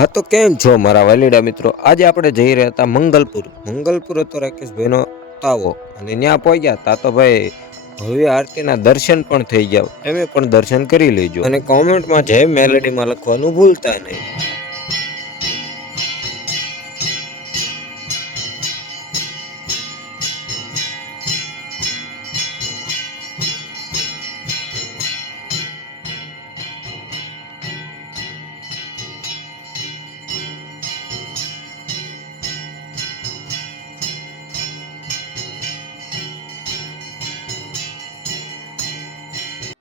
हाँ तो केम छो मारा वालीडा मित्रों। आज आपणे जई रह्या हता मंगलपुर तो राकेशभाईनो तावो अने न्या पहोंच्या ता तो भाई भव्य आरतीना दर्शन पण थई गया। तमे पण दर्शन करी लेजो अने कमेंटमां जय मेलोडीमां लखवानुं भूलता नहीं।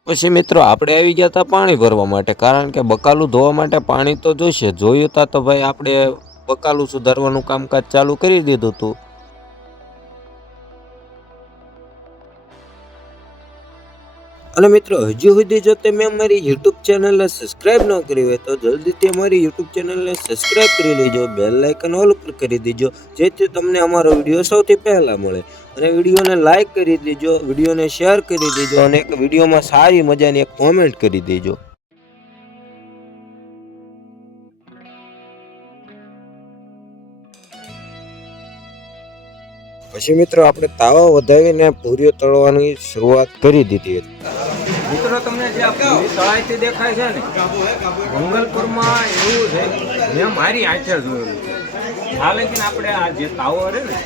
પછી મિત્રો આપણે આવી ગયા હતા પાણી ભરવા માટે, કારણ કે બકાલું ધોવા માટે પાણી તો જોઈશે। જોયું તા તો ભાઈ આપણે બકાલું સુધારવાનું કામકાજ ચાલુ કરી દીધું હતું। અને મિત્રો હજુ સુધી જો તમે અમારી YouTube ચેનલને સબસ્ક્રાઇબ ન કરી હોય તો જલ્દીથી અમારી YouTube ચેનલને સબસ્ક્રાઇબ કરી લેજો, બેલ આઇકન ઓલ ઉપર કરી દેજો, જેથી તમને અમારો વિડીયો સૌથી પહેલા મળે। અને વિડીયોને લાઈક કરી દેજો, વિડીયોને શેર કરી દેજો અને એક વિડીયોમાં સારી મજાની એક કોમેન્ટ કરી દેજો। પછી મિત્રો આપણે તાવા વધાવીને પૂરીઓ તળવાની શરૂઆત કરી દીધી હતી। મિત્રો તમને જે આ પૂરી તળાઈથી દેખાય છે ને, મંગલપુરમાં એવું છે, મેં મારી આંખે જોયેલું છે। આ લગીને આપણે આ જે તાવો રહે ને,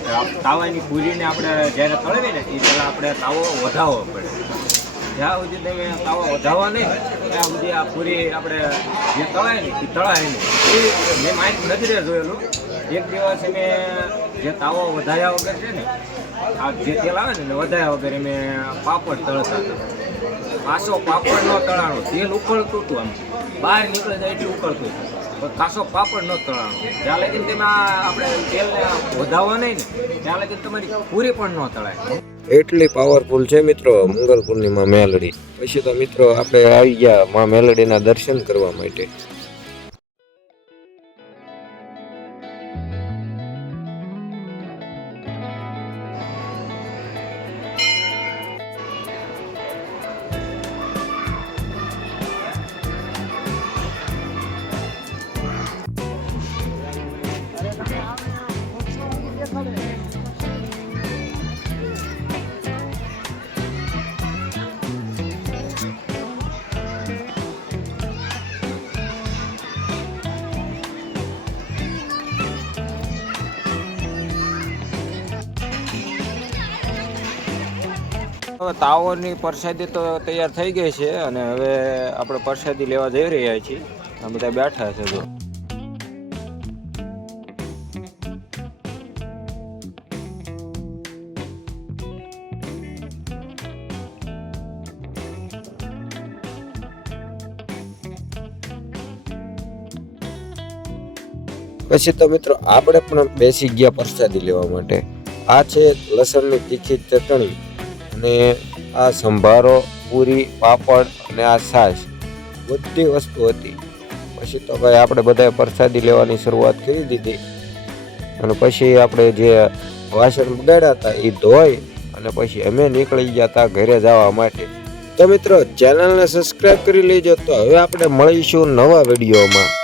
તાવાની પૂરીને આપણે જ્યારે તળવીએ ને એ પહેલાં આપણે તાવો વધાવવો પડે। જ્યાં સુધી તમે તાવો વધાવવા નહીં ત્યાં સુધી આ પૂરી આપણે જે તળાય ને એ તળાય નહીં। એ મેં મારી નજરે જોયેલું। એક દિવસ મેં જે તાવો વધાર્યા વગર છે ને, આ જે તેલ આવે ને વધાર્યા વગર મેં પાપડ તળતા હતા। કાસો પાપડ ન તળાણો, તેલ ઉકળતું હતું, આમ બહાર નીકળે જાય એટલું ઉકળતું હતું, પણ કાસો પાપડ ન તળાણો। જ્યાં લગીને તમે આપણે તેલને વધાવવા નહીં ને ત્યાં લગીને તમારી પૂરી પણ ન તળાય। એટલી પાવરફુલ છે મિત્રો મંગલપુરની માં મેલડી। પછી તો મિત્રો આપણે આવી ગયા માં મેલડીના દર્શન કરવા માટે। હવે તાવોની પ્રસાદી તો તૈયાર થઈ ગઈ છે અને હવે આપણે પ્રસાદી લેવા જઈ રહ્યા છીએ। આ બધા બેઠા છે જો। પછી તો મિત્રો આપણે પણ બેસી ગયા પ્રસાદી લેવા માટે। આ છે લસણની તીખી ચટણી અને આ સંભારો, પૂરી, પાપડ અને આ છાશ, બધી વસ્તુ હતી। પછી તો ભાઈ આપણે બધાએ પ્રસાદી લેવાની શરૂઆત કરી દીધી અને પછી આપણે જે વાસણ બગાડ્યા હતા એ ધોઈ અને પછી અમે નીકળી ગયા હતા ઘરે જવા માટે। તો મિત્રો ચેનલને સબસ્ક્રાઇબ કરી લેજો। તો હવે આપણે મળીશું નવા વિડીયોમાં।